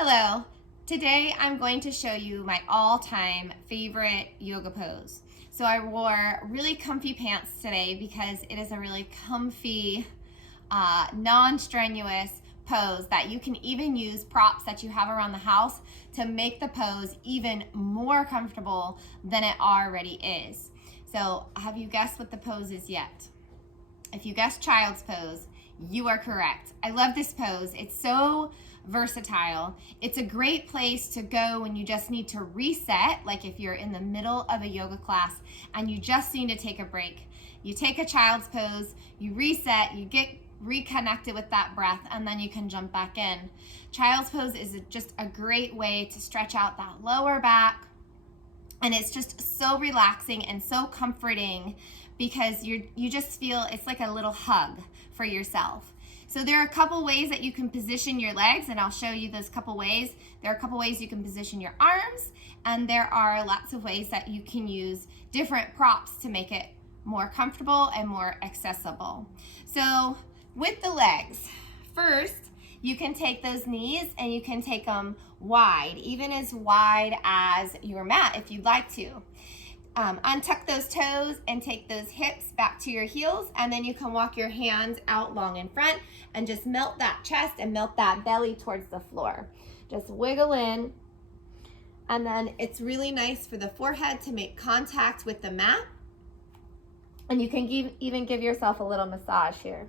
Hello. Today I'm going to show you my all-time favorite yoga pose. So I wore really comfy pants today because it is a really comfy, non-strenuous pose that you can even use props that you have around the house to make the pose even more comfortable than it already is. So have you guessed what the pose is yet? If you guessed child's pose, you are correct. I love this pose. It's so versatile. It's a great place to go when you just need to reset, like if you're in the middle of a yoga class and you just need to take a break. You take a child's pose, you reset, you get reconnected with that breath, and then you can jump back in. Child's pose is just a great way to stretch out that lower back, and it's just so relaxing and so comforting because you just feel it's like a little hug for yourself. So there are a couple ways that you can position your legs, and I'll show you those couple ways. There are a couple ways you can position your arms, and there are lots of ways that you can use different props to make it more comfortable and more accessible. So with the legs, first, you can take those knees and you can take them wide, even as wide as your mat if you'd like to. Untuck those toes and take those hips back to your heels, and then you can walk your hands out long in front and just melt that chest and melt that belly towards the floor. Just wiggle in, and then it's really nice for the forehead to make contact with the mat, and you can even give yourself a little massage here.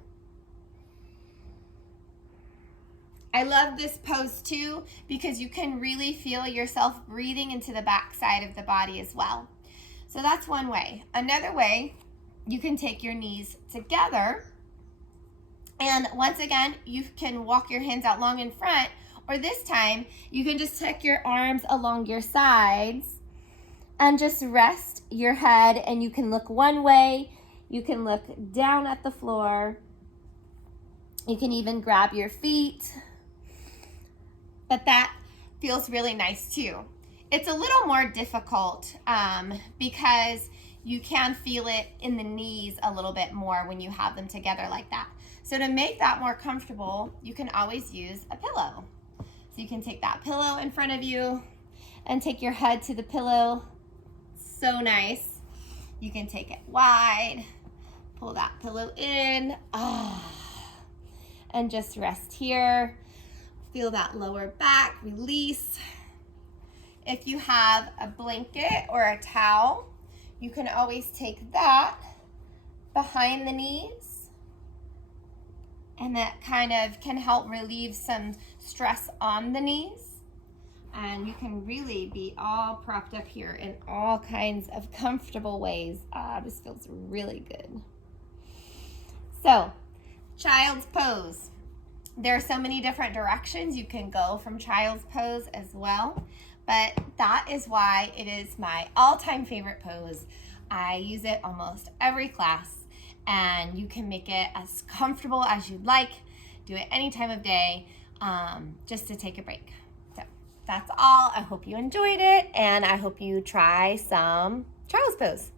I love this pose too because you can really feel yourself breathing into the back side of the body as well. So that's one way. Another way, you can take your knees together, and once again, you can walk your hands out long in front, or this time, you can just take your arms along your sides and just rest your head, and you can look one way, you can look down at the floor, you can even grab your feet, but that feels really nice too. It's a little more difficult because you can feel it in the knees a little bit more when you have them together like that. So to make that more comfortable, you can always use a pillow. So you can take that pillow in front of you and take your head to the pillow. So nice. You can take it wide, pull that pillow in, and just rest here. Feel that lower back release. If you have a blanket or a towel, you can always take that behind the knees, and that kind of can help relieve some stress on the knees. And you can really be all propped up here in all kinds of comfortable ways. This feels really good. So, child's pose. There are so many different directions you can go from child's pose as well. But that is why it is my all-time favorite pose. I use it almost every class, and you can make it as comfortable as you'd like. Do it any time of day, just to take a break. So that's all. I hope you enjoyed it, and I hope you try some child's pose.